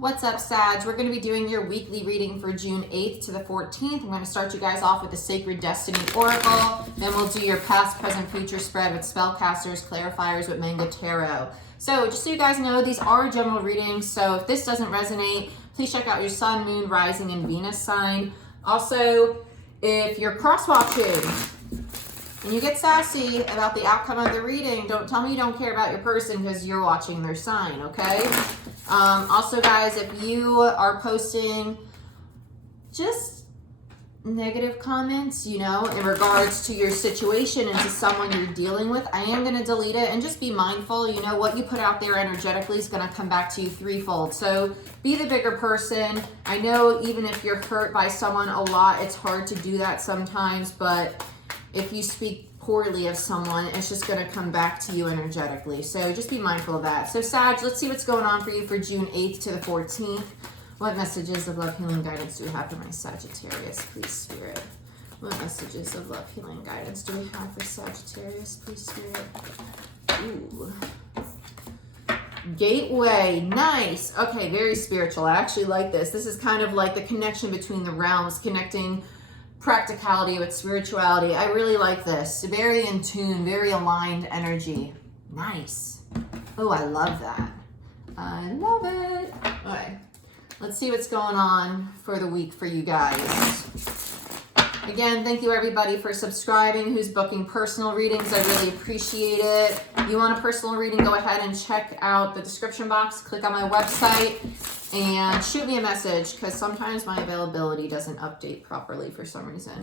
What's up, Sag? We're going to be doing your weekly reading for June 8th to the 14th. I'm going to start you guys off with the Sacred Destiny Oracle. Then we'll do your past, present, future spread with spellcasters, clarifiers with Mango Tarot. So just so you guys know, these are general readings. So if this doesn't resonate, please check out your Sun, Moon, Rising, and Venus sign. Also, if you're cross-watching and you get sassy about the outcome of the reading, don't tell me you don't care about your person because you're watching their sign, okay? Also, guys, if you are posting just negative comments, you know, in regards to your situation and to someone you're dealing with, I am going to delete it. And just be mindful, you know, what you put out there energetically is going to come back to you threefold. So be the bigger person. I know even if you're hurt by someone a lot, it's hard to do that sometimes, but if you speak poorly of someone, it's just going to come back to you energetically. So just be mindful of that. So Sag, let's see what's going on for you for June 8th to the 14th. What messages of love, healing, guidance do we have for my Sagittarius, please, Spirit? What messages of love, healing, guidance do we have for Sagittarius, please, Spirit? Ooh. Gateway, nice. Okay, very spiritual. I actually like this. This is kind of like the connection between the realms, connecting practicality with spirituality. I really like this. Very in tune, very aligned energy. Nice. Oh, I love that. I love it. Okay, let's see what's going on for the week for you guys. Again, thank you everybody for subscribing, who's booking personal readings. I really appreciate it. If you want a personal reading, go ahead and check out the description box. Click on my website and shoot me a message because sometimes my availability doesn't update properly for some reason.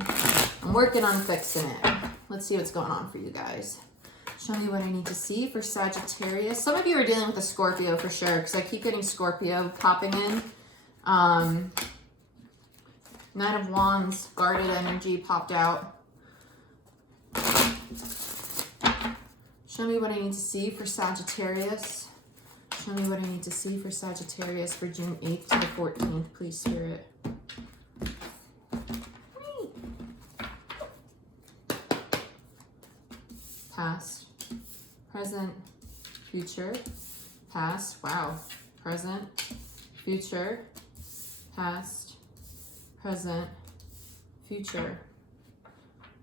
I'm working on fixing it. Let's see what's going on for you guys. Show me what I need to see for Sagittarius. Some of you are dealing with a Scorpio for sure because I keep getting Scorpio popping in. Knight of Wands, guarded energy popped out. Show me what I need to see for Sagittarius. Show me what I need to see for Sagittarius for June 8th to the 14th, please, Spirit. Past, present, future, past, wow, present, future, past, present, future.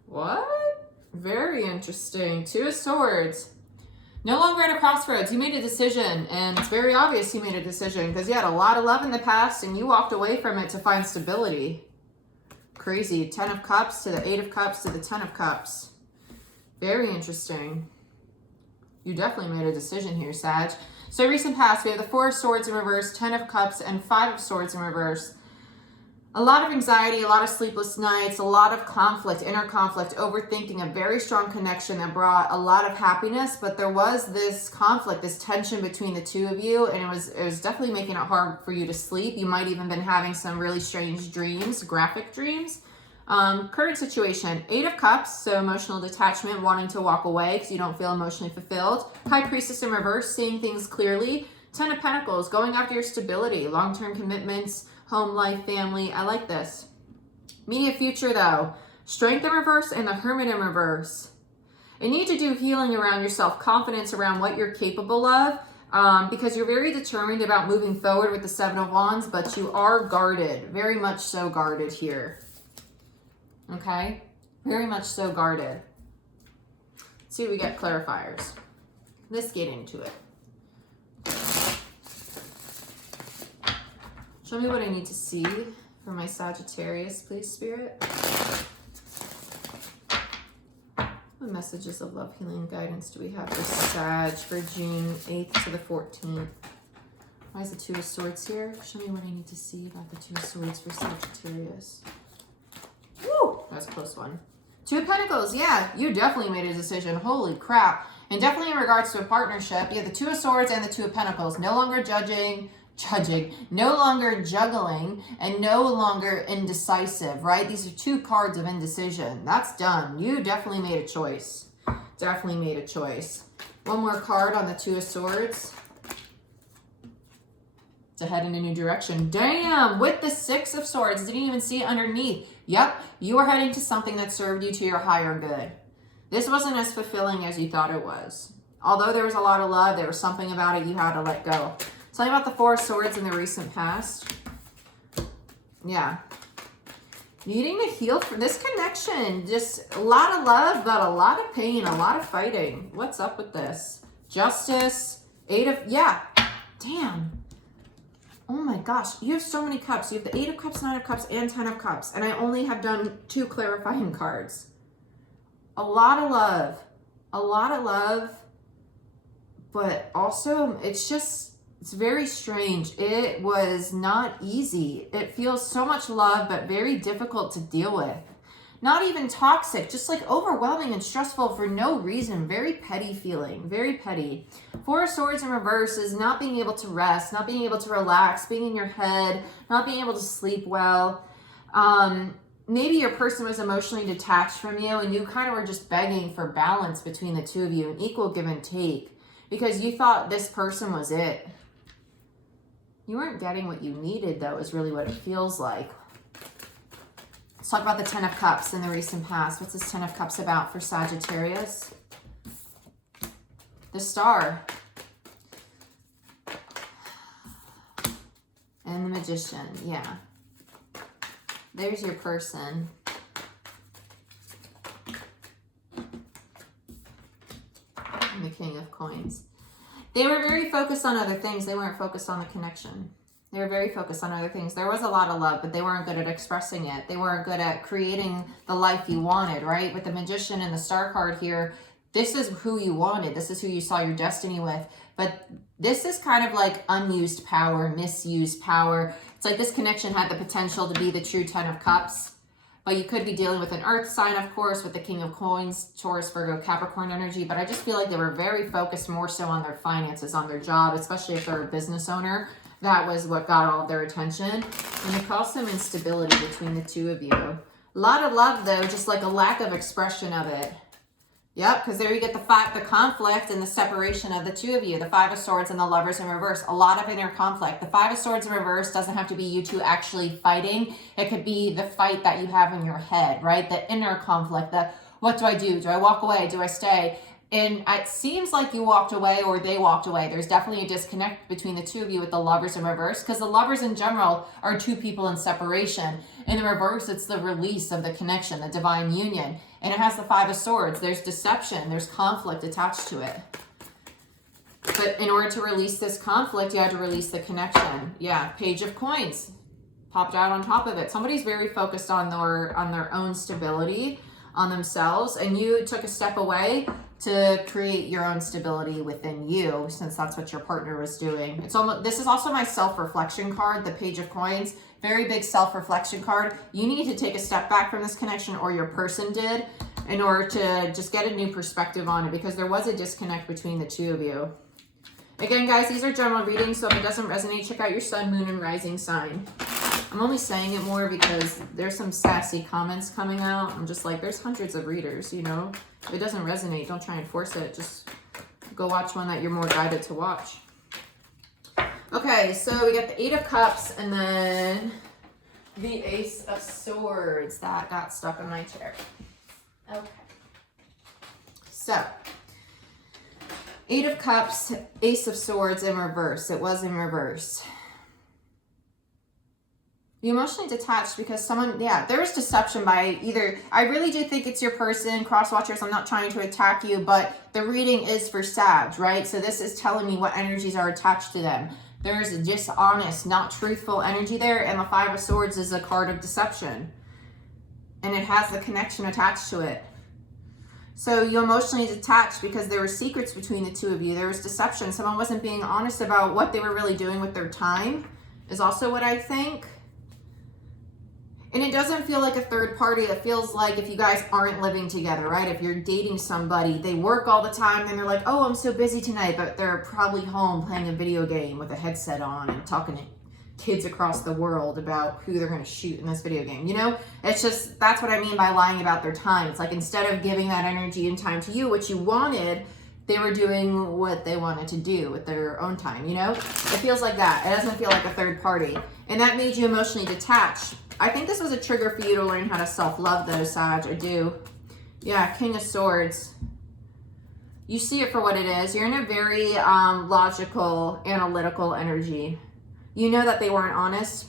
What? Very interesting. Two of Swords. No longer at a crossroads. You made a decision, and it's very obvious you made a decision because you had a lot of love in the past and you walked away from it to find stability. Crazy. 10 of Cups to the 8 of Cups to the 10 of Cups. Very interesting. You definitely made a decision here, Sag. So recent past, we have the 4 of Swords in reverse, 10 of Cups, and 5 of Swords in reverse. A lot of anxiety, a lot of sleepless nights, a lot of conflict, inner conflict, overthinking, a very strong connection that brought a lot of happiness, but there was this conflict, this tension between the two of you, and it was definitely making it hard for you to sleep. You might even been having some really strange dreams, graphic dreams. Current situation, 8 of Cups, so emotional detachment, wanting to walk away because you don't feel emotionally fulfilled. High Priestess in reverse, seeing things clearly. 10 of Pentacles, going after your stability, long-term commitments, home life, family. I like this. Immediate future though, Strength in reverse and the Hermit in reverse. You need to do healing around your self-confidence, around what you're capable of, because you're very determined about moving forward with the 7 of Wands, but you are guarded, very much so guarded here. Okay? Very much so guarded. Let's see what we get clarifiers. Let's get into it. Show me what I need to see for my Sagittarius, please, Spirit. What messages of love, healing, and guidance do we have for Sag for June 8th to the 14th? Why is the 2 of Swords here? Show me what I need to see about the 2 of Swords for Sagittarius. Woo! That was a close one. 2 of Pentacles. Yeah, you definitely made a decision. Holy crap. And definitely in regards to a partnership, you have the 2 of Swords and the 2 of Pentacles. No longer judging, no longer juggling, and no longer indecisive, right? These are 2 cards of indecision. That's done. You definitely made a choice. Definitely made a choice. One more card on the 2 of Swords to head in a new direction. Damn, with the 6 of Swords. Didn't even see it underneath. Yep, you are heading to something that served you to your higher good. This wasn't as fulfilling as you thought it was. Although there was a lot of love, there was something about it you had to let go. Tell me about the Four of Swords in the recent past. Yeah. Needing to heal for this connection. Just a lot of love, but a lot of pain, a lot of fighting. What's up with this? Justice, Eight of, yeah. Damn. Oh my gosh, you have so many cups. You have the 8 of Cups, 9 of Cups, and 10 of Cups. And I only have done 2 clarifying cards. A lot of love. A lot of love. But also, it's very strange. It was not easy. It feels so much love, but very difficult to deal with. Not even toxic, just like overwhelming and stressful for no reason. Very petty feeling, very petty. Four of Swords in reverse is not being able to rest, not being able to relax, being in your head, not being able to sleep well. Maybe your person was emotionally detached from you and you kind of were just begging for balance between the two of you, an equal give and take, because you thought this person was it. You weren't getting what you needed, though, is really what it feels like. Let's talk about the 10 of Cups in the recent past. What's this 10 of Cups about for Sagittarius? The Star. And the Magician, yeah. There's your person. And the King of Coins. They were very focused on other things. They weren't focused on the connection. They were very focused on other things. There was a lot of love, but they weren't good at expressing it. They weren't good at creating the life you wanted, right? With the Magician and the Star card here, this is who you wanted. This is who you saw your destiny with. But this is kind of like unused power, misused power. It's like this connection had the potential to be the true 10 of Cups. But you could be dealing with an earth sign, of course, with the King of Coins, Taurus, Virgo, Capricorn energy. But I just feel like they were very focused more so on their finances, on their job, especially if they're a business owner. That was what got all of their attention. And it caused some instability between the two of you. A lot of love, though, just like a lack of expression of it. Yep, because there you get the conflict and the separation of the two of you. The 5 of Swords and the Lovers in reverse. A lot of inner conflict. The 5 of Swords in reverse doesn't have to be you two actually fighting. It could be the fight that you have in your head, right? The inner conflict. The what do I do? Do I walk away? Do I stay? And it seems like you walked away or they walked away. There's definitely a disconnect between the two of you with the Lovers in reverse, because the Lovers in general are two people in separation. In the reverse, it's the release of the connection, the divine union. And it has the 5 of Swords. There's deception. There's conflict attached to it. But in order to release this conflict, you had to release the connection. Yeah, Page of Coins popped out on top of it. Somebody's very focused on their own stability, on themselves, and you took a step away to create your own stability within you, since that's what your partner was doing. This is also my self-reflection card, the Page of Coins. Very big self-reflection card. You need to take a step back from this connection, or your person did, in order to just get a new perspective on it, because there was a disconnect between the two of you. Again, guys, these are general readings, so if it doesn't resonate, check out your sun, moon, and rising sign. I'm only saying it more because there's some sassy comments coming out. I'm just like, there's hundreds of readers, you know? If it doesn't resonate, don't try and force it. Just go watch one that you're more guided to watch. Okay, so we got the 8 of Cups and then the Ace of Swords that got stuck on my chair. Okay. So, 8 of Cups, Ace of Swords in reverse. It was in reverse. You emotionally detached because someone, yeah, there was deception by either, I really do think it's your person, cross watchers, I'm not trying to attack you, but the reading is for Sag, right? So this is telling me what energies are attached to them. There's a dishonest, not truthful energy there, and the 5 of Swords is a card of deception. And it has the connection attached to it. So you emotionally detached because there were secrets between the two of you. There was deception. Someone wasn't being honest about what they were really doing with their time, is also what I think. And it doesn't feel like a third party. It feels like if you guys aren't living together, right? If you're dating somebody, they work all the time and they're like, oh, I'm so busy tonight, but they're probably home playing a video game with a headset on and talking to kids across the world about who they're going to shoot in this video game. You know, it's just, that's what I mean by lying about their time. It's like, instead of giving that energy and time to you, which you wanted, they were doing what they wanted to do with their own time, you know? It feels like that. It doesn't feel like a third party. And that made you emotionally detached. I think this was a trigger for you to learn how to self-love though, Sag. I do. Yeah, King of Swords. You see it for what it is. You're in a very logical, analytical energy. You know that they weren't honest.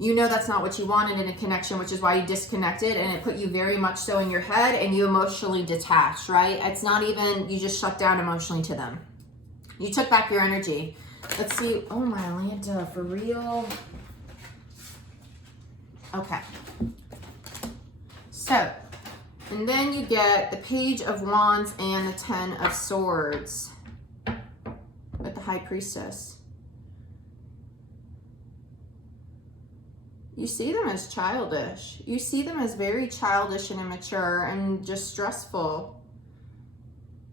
You know that's not what you wanted in a connection, which is why you disconnected, and it put you very much so in your head and you emotionally detached, right? It's not even, you just shut down emotionally to them. You took back your energy. Let's see. Oh, my Lanta, for real? Okay. So, and then you get the Page of Wands and the Ten of Swords with the High Priestess. You see them as childish. You see them as very childish and immature and just stressful.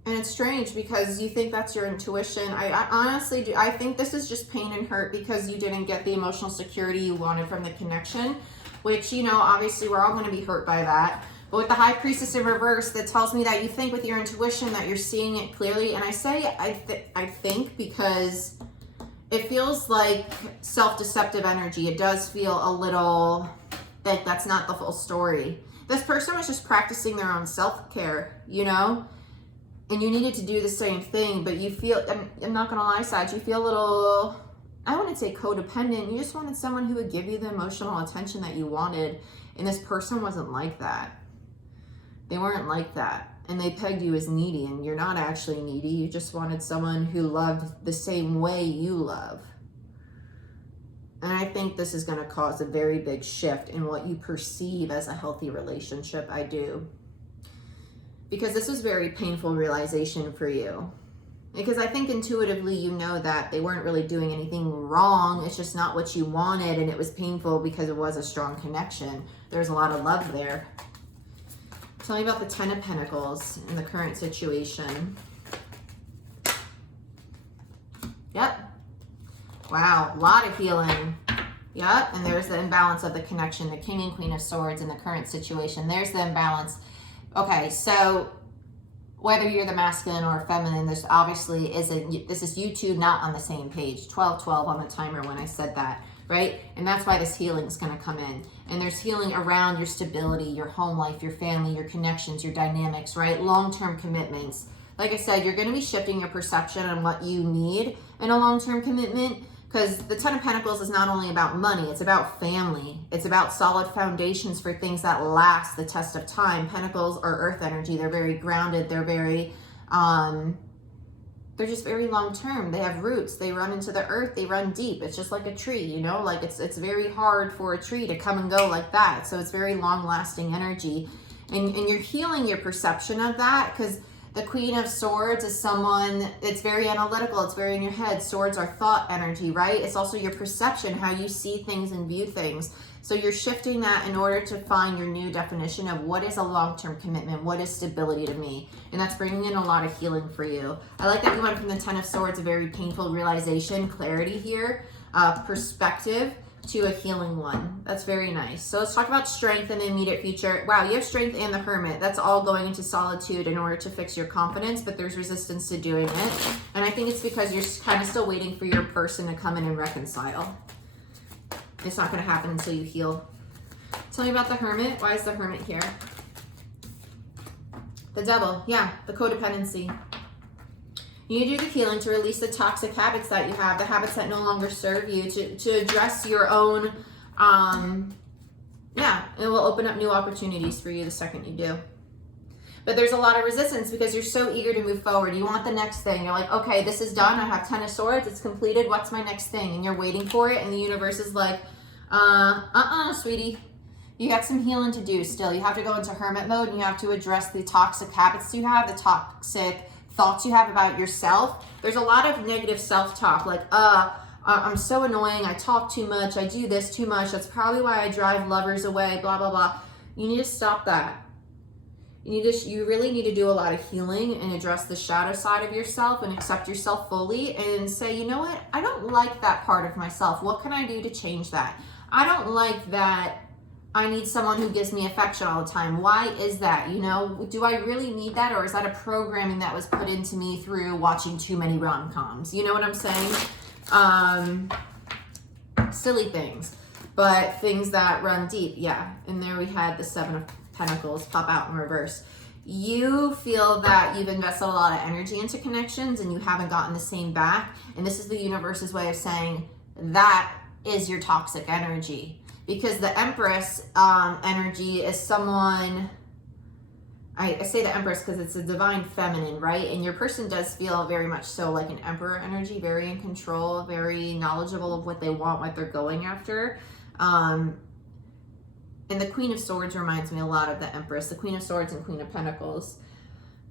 And it's strange because you think that's your intuition. I honestly do. I think this is just pain and hurt because you didn't get the emotional security you wanted from the connection, which, you know, obviously we're all going to be hurt by that. But with the High Priestess in reverse, that tells me that you think with your intuition that you're seeing it clearly. And I say I think because it feels like self-deceptive energy. It does feel a little like that's not the full story. This person was just practicing their own self-care, you know? And you needed to do the same thing, but you feel, I'm not gonna lie, Sag, you feel a little, I wouldn't say codependent. You just wanted someone who would give you the emotional attention that you wanted. And this person wasn't like that. They weren't like that. And they pegged you as needy, and you're not actually needy. You just wanted someone who loved the same way you love. And I think this is going to cause a very big shift in what you perceive as a healthy relationship. I do. Because this was very painful realization for you. Because I think intuitively you know that they weren't really doing anything wrong. It's just not what you wanted, and it was painful because it was a strong connection. There's a lot of love there. Tell me about the Ten of Pentacles in the current situation. Yep. Wow, a lot of healing. Yep, and there's the imbalance of the connection, the King and Queen of Swords in the current situation. There's the imbalance. Okay, so whether you're the masculine or feminine, this obviously isn't, this is you two not on the same page. 12-12 on the timer when I said that, right? And that's why this healing is going to come in. And there's healing around your stability, your home life, your family, your connections, your dynamics, right? Long-term commitments. Like I said, you're going to be shifting your perception on what you need in a long-term commitment, because the Ten of Pentacles is not only about money, it's about family. It's about solid foundations for things that last the test of time. Pentacles are earth energy. They're very grounded. They're very, they're just very long-term. They have roots. They run into the earth. They run deep. It's just like a tree, you know, like it's very hard for a tree to come and go like that. So it's very long-lasting energy. And you're healing your perception of that, because the Queen of Swords is someone, it's very analytical, it's very in your head. Swords are thought energy, right? It's also your perception, how you see things and view things. So you're shifting that in order to find your new definition of what is a long-term commitment, what is stability to me. And that's bringing in a lot of healing for you. I like that you went from the Ten of Swords, a very painful realization, clarity here, perspective, to a healing one. That's very nice. So let's talk about strength and the immediate future. Wow, you have strength and the Hermit. That's all going into solitude in order to fix your confidence, but there's resistance to doing it. And I think it's because you're kind of still waiting for your person to come in and reconcile. It's not going to happen until you heal. Tell me about the Hermit. Why is the Hermit here? The Devil. Yeah, the codependency. You need to do the healing to release the toxic habits that you have, the habits that no longer serve you, to address your own, yeah, it will open up new opportunities for you the second you do. But there's a lot of resistance because you're so eager to move forward. You want the next thing. You're like, okay, this is done. I have 10 of Swords. It's completed. What's my next thing? And you're waiting for it. And the universe is like, sweetie. You got some healing to do still. You have to go into Hermit mode, and you have to address the toxic habits you have, the toxic thoughts you have about yourself. There's a lot of negative self-talk, like, I'm so annoying, I talk too much, I do this too much, that's probably why I drive lovers away, blah, blah, blah. You need to stop that. You really need to do a lot of healing and address the shadow side of yourself and accept yourself fully and say, you know what, I don't like that part of myself. What can I do to change that? I don't like that I need someone who gives me affection all the time. Why is that? You know, do I really need that? Or is that a programming that was put into me through watching too many rom-coms? You know what I'm saying? Silly things, but things that run deep. Yeah. And there we had the Seven of Pentacles pop out in reverse. you feel that you've invested a lot of energy into connections and you haven't gotten the same back. And this is the universe's way of saying that is your toxic energy. Because the Empress energy is someone, I say the Empress because it's a divine feminine, right? And your person does feel very much so like an Emperor energy, very in control, very knowledgeable of what they want, what they're going after. And the Queen of Swords reminds me a lot of the Empress, the Queen of Swords and Queen of Pentacles.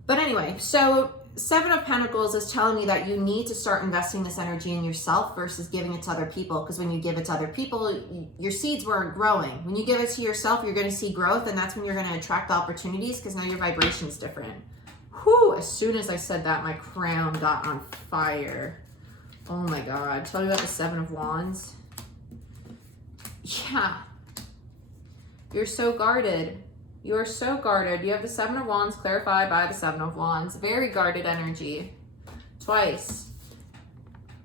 But anyway, so Seven of Pentacles is telling me that you need to start investing this energy in yourself versus giving it to other people. Because when you give it to other people, your seeds weren't growing. When you give it to yourself, you're going to see growth, and that's when you're going to attract opportunities because now your vibration's different. Whew, as soon as I said that, my crown got on fire. Oh my God. Tell me about the Seven of Wands. Yeah. You're so guarded. You are so guarded. You have the Seven of Wands clarified by the Seven of Wands. Very guarded energy. Twice.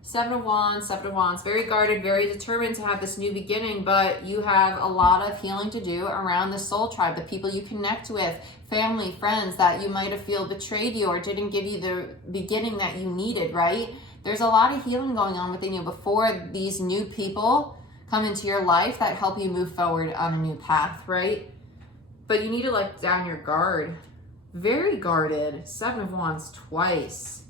Seven of Wands, Seven of Wands. Very guarded, very determined to have this new beginning, but you have a lot of healing to do around the soul tribe, the people you connect with, family, friends that you might have feel betrayed you or didn't give you the beginning that you needed, right? There's a lot of healing going on within you before these new people come into your life that help you move forward on a new path, right? But you need to let down your guard. Very guarded. Seven of Wands twice.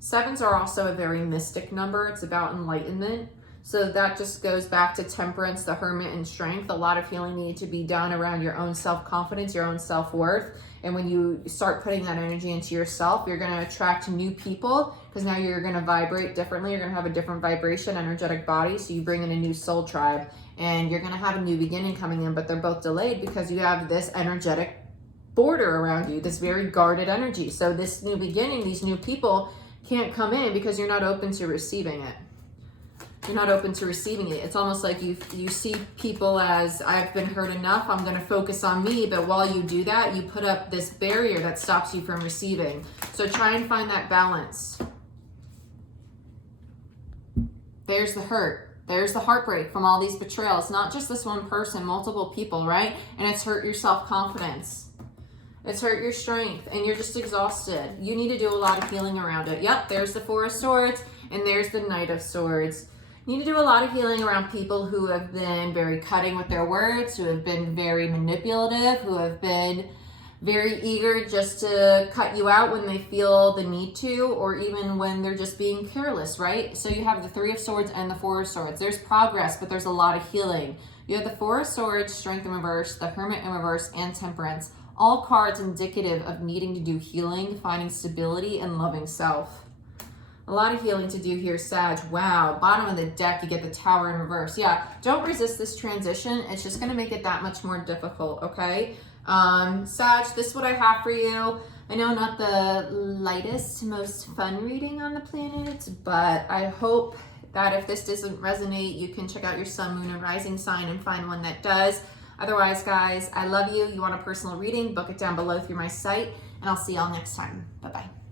Sevens are also a very mystic number. It's about enlightenment. So that just goes back to temperance, the hermit, and strength. A lot of healing needs to be done around your own self-confidence, your own self-worth. And when you start putting that energy into yourself, you're going to attract new people because now you're going to vibrate differently. You're going to have a different vibration, energetic body. So you bring in a new soul tribe and you're going to have a new beginning coming in, but they're both delayed because you have this energetic border around you, this very guarded energy. So this new beginning, these new people can't come in because you're not open to receiving it. You're not open to receiving it. It's almost like you see people as, I've been hurt enough, I'm going to focus on me. But while you do that, you put up this barrier that stops you from receiving. So try and find that balance. There's the hurt. There's the heartbreak from all these betrayals. Not just this one person, multiple people, right? And it's hurt your self-confidence. It's hurt your strength and you're just exhausted. You need to do a lot of healing around it. Yep, there's the Four of Swords and there's the Knight of Swords. You need to do a lot of healing around people who have been very cutting with their words, who have been very manipulative, who have been very eager just to cut you out when they feel the need to, or even when they're just being careless, right? So you have the Three of Swords and the Four of Swords. There's progress, but there's a lot of healing. You have the Four of Swords, Strength in reverse, the Hermit in reverse, and Temperance. All cards indicative of needing to do healing, finding stability, and loving self. A lot of healing to do here, Sag. Wow, bottom of the deck, you get the Tower in reverse. Yeah, don't resist this transition. It's just going to make it that much more difficult, okay? Sag, this is what I have for you. I know not the lightest, most fun reading on the planet, but I hope that if this doesn't resonate, you can check out your sun, moon, and rising sign and find one that does. Otherwise, guys, I love you. You want a personal reading, book it down below through my site, and I'll see y'all next time. Bye-bye.